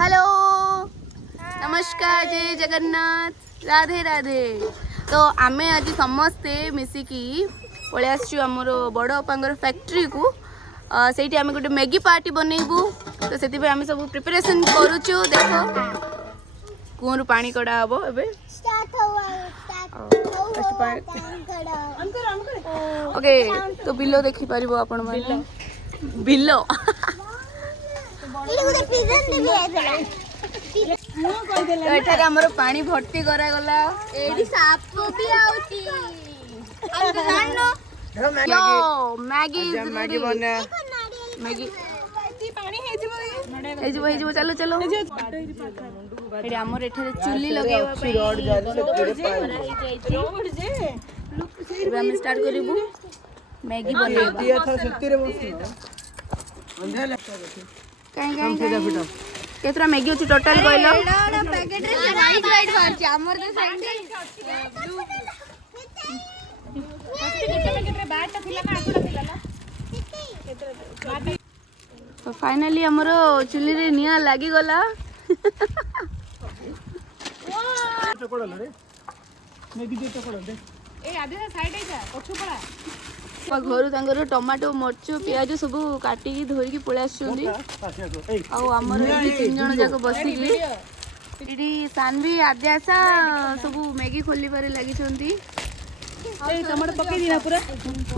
Hello नमस्कार जय जगन्नाथ राधे राधे। तो आमे आज समस्ते मिसिकी पळि आसछु हमर बड़ अपांगर फैक्ट्री को सेठी आमे गोटे मैगी पार्टी बनैबू। तो सेति पे आमे सब प्रिपरेशन करूछु। देखो कुआं पानी कड़ा हबो एबे ओके। तो बिलो देखि पारिबो आपण माने बिलो एठारे हमर पानी भर्ती करा गला। एडी साप भी आउची हम तो जाननो यो मैगी मैगी बने मैगी पानी हे जिवो चलो चलो एडी हमर एठारे चुल्ली लगाइबा पई रोड जे एबे हम स्टार्ट करिबू मैगी बनेबा दिया था सत्ती रे बस अंधा काई केतरा मैगी होची टोटल कहलो एडा पैकेट रे राइट राइट बारची हमर तो साइड केतरा बैट थिला ना आकुडा थिला ना केतरा तो फाइनली हमरो चुल्ली रे निया लागी गला। चपड़ल रे मैगी दे चपड़ल दे ए आधे साइड आइजा पछु पड़ा घर तांगर टमाटो मरच प्याज सब काटिकी धोईकी पळै आछुंदी आ हमर एठी तीन जण जाक बसिकी एठी सानवी आद्यासा सब मैगी खोली पारे लागि छंती। ए टमाटो पके दिना पूरा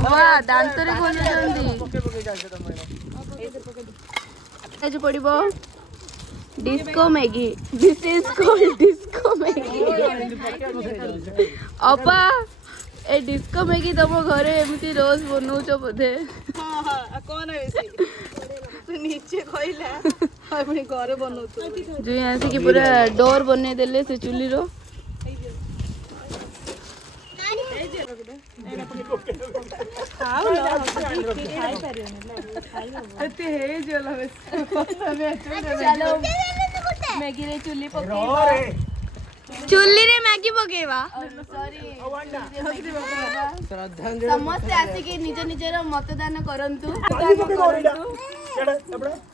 वाह दांत रे खोली छंती पके पके जाय छ टमाटो आज पड़िबो disco Maggi. This is called disco Maggi अपा ए डिस्को मैगी तुम घरे एमती रोज बनौच बोधे। हां हां कोन बेसी तू नीचे खइला अपनी घरे बनौतो जो यहां से कि पूरा डोर बने देले से चुल्ली रो खाओ लो खाई पारे एते हे जोला बस चलो मैगी रे चुल्ली पकेवा चुल्ली रे मैगी पकेवा सॉरी समस्त आसिके निज निजर मतदान करंतु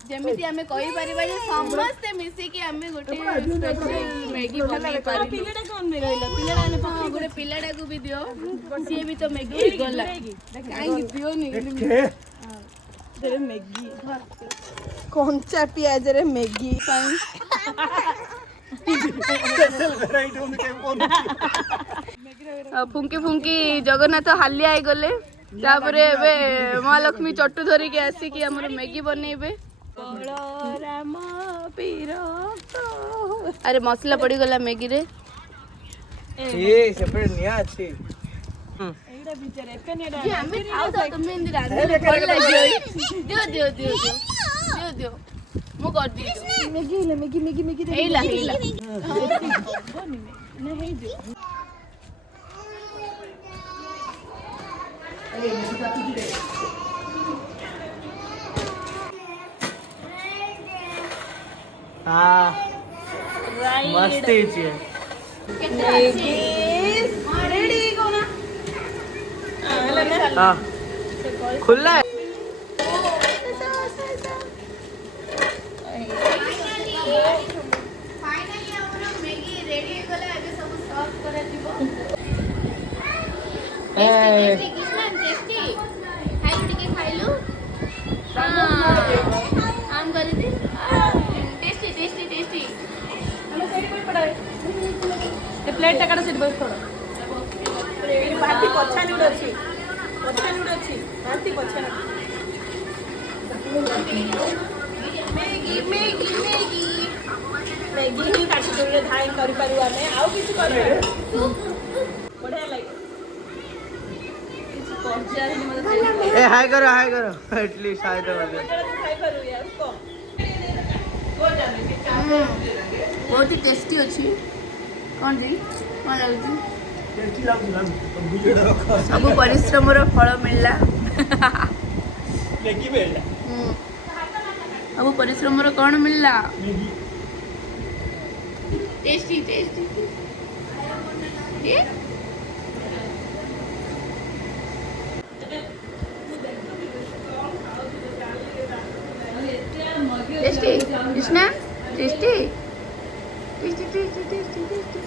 जेमिति हमें कहि परिबा जे समस्त मिसी के हमें गोटे स्पेशल मैगी बनै पारि। पिलेडा कोन में गइला पिलेडा ने पकड़ गोटे पिलेडा को भी दियो सी भी तो मैगी गला काई दियो नी रे मैगी कोनचा पियाज रे मैगी फुंकी फुंकी जगन्नाथ हालिया आई गले तापरे एबे महालक्ष्मी चट्टू धरी के आसी कि हमर मैगी बनेबे बलराम पीर। अरे मसला पड़ी गला मैगी रे ए सेपरेट निया अछि एडा बिचारे कनेडा जी हमें खाओ तो तुम इंदी रांधे भल लागियो दियो दियो दियो दियो दियो मु कर दी मैगी ले मैगी मैगी मैगी दे एला एला नहीं है जो हां मस्त है मैगी रेडी कोना हां खुला है फाइनली हमर मैगी रेडी गला एबे सब सर्व करे दिबो टेस्टी टेस्टी खाइ टिके खाइलु आम गली दे टेस्टी टेस्टी टेस्टी हम साइड पर पड़ा ए प्लेट टाका सेट बस थोड़ा ए बाती पछानी उड अछि बाती पछानी मैगी मैगी मैगी मैगी ही काटी देले धाई करि पारु आमे आउ किछ कर बढ़िया लागे ए हाय करो एटलीस्ट हाय तो खाई पारु यार को बहुत ही टेस्टी अछि कोन जी कोन लागु टेस्टी लागु सब परिश्रम रो फल मिलला मैगी मिलला अब परिश्रम रो कोन मिलला मैगी टेस्टी टेस्टी ये tasty Krishna tasty tasty tasty tasty tasty